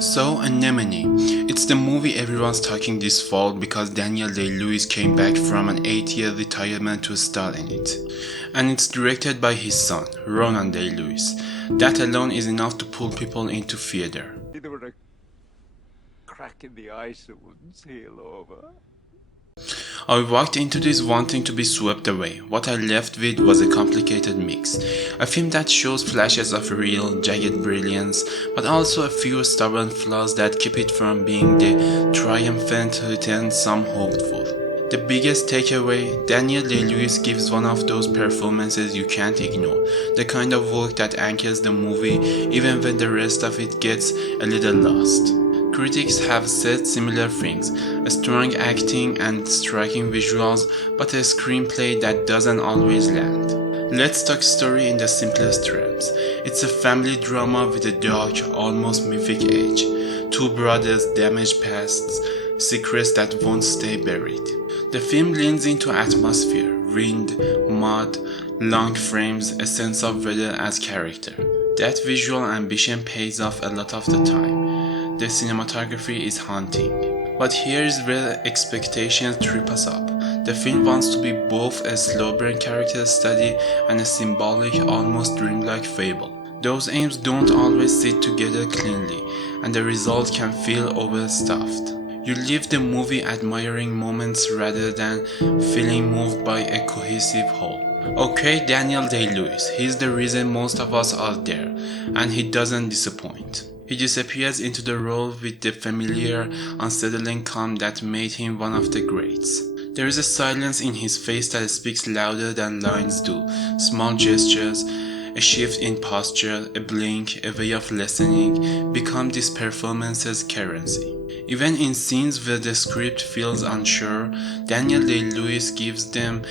So, Anemone. It's the movie everyone's talking this fall because Daniel Day-Lewis came back from an 8-year retirement to star in it. And it's directed by his son, Ronan Day-Lewis. That alone is enough to pull people into theater. There were a crack in the ice that wouldn't seal over. I walked into this wanting to be swept away. What I left with was a complicated mix. A film that shows flashes of real, jagged brilliance, but also a few stubborn flaws that keep it from being the triumphant return some hoped for. The biggest takeaway, Daniel Day-Lewis gives one of those performances you can't ignore, the kind of work that anchors the movie even when the rest of it gets a little lost. Critics have said similar things, strong acting and striking visuals, but a screenplay that doesn't always land. Let's talk story in the simplest terms. It's a family drama with a dark, almost mythic edge. Two brothers, damaged pasts, secrets that won't stay buried. The film leans into atmosphere, wind, mud, long frames, a sense of weather as character. That visual ambition pays off a lot of the time. The cinematography is haunting. But here's where expectations trip us up. The film wants to be both a slow-burn character study and a symbolic, almost dreamlike fable. Those aims don't always sit together cleanly, and the result can feel overstuffed. You leave the movie admiring moments rather than feeling moved by a cohesive whole. Okay, Daniel Day-Lewis, he's the reason most of us are there, and he doesn't disappoint. He disappears into the role with the familiar, unsettling calm that made him one of the greats. There is a silence in his face that speaks louder than lines do. Small gestures, a shift in posture, a blink, a way of listening become this performance's currency. Even in scenes where the script feels unsure, Daniel Day-Lewis gives them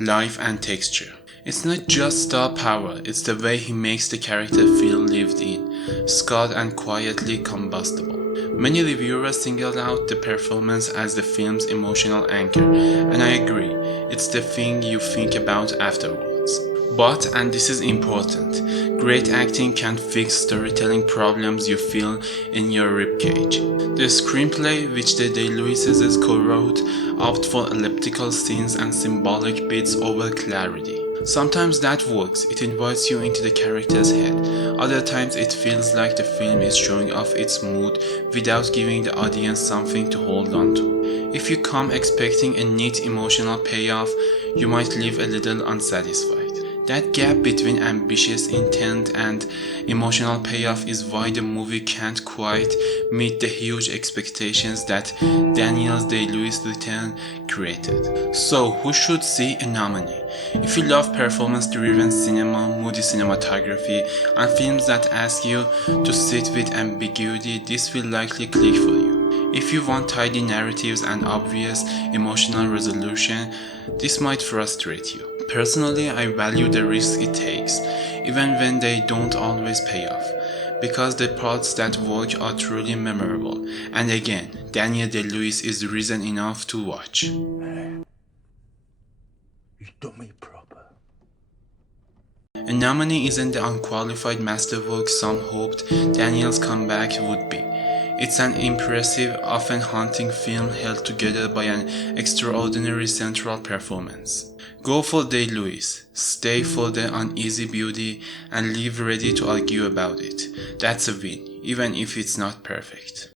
life and texture. It's not just star power, it's the way he makes the character feel lived in, scarred and quietly combustible. Many reviewers singled out the performance as the film's emotional anchor, and I agree, it's the thing you think about afterwards. But, and this is important, great acting can fix storytelling problems you feel in your ribcage. The screenplay, which the Day-Lewises co-wrote, opted for elliptical scenes and symbolic bits over clarity. Sometimes that works, it invites you into the character's head. Other times it feels like the film is showing off its mood without giving the audience something to hold on to. If you come expecting a neat emotional payoff, you might leave a little unsatisfied. That gap between ambitious intent and emotional payoff is why the movie can't quite meet the huge expectations that Daniel Day-Lewis' return created. So, who should see Anemone? If you love performance-driven cinema, moody cinematography, and films that ask you to sit with ambiguity, this will likely click for you. If you want tidy narratives and obvious emotional resolution, this might frustrate you. Personally, I value the risk it takes, even when they don't always pay off, because the parts that work are truly memorable. And again, Daniel Day-Lewis is reason enough to watch. You done me proper. Anemone isn't the unqualified masterwork some hoped Daniel's comeback would be. It's an impressive, often haunting film held together by an extraordinary central performance. Go for Day-Lewis, stay for the uneasy beauty, and leave ready to argue about it. That's a win, even if it's not perfect.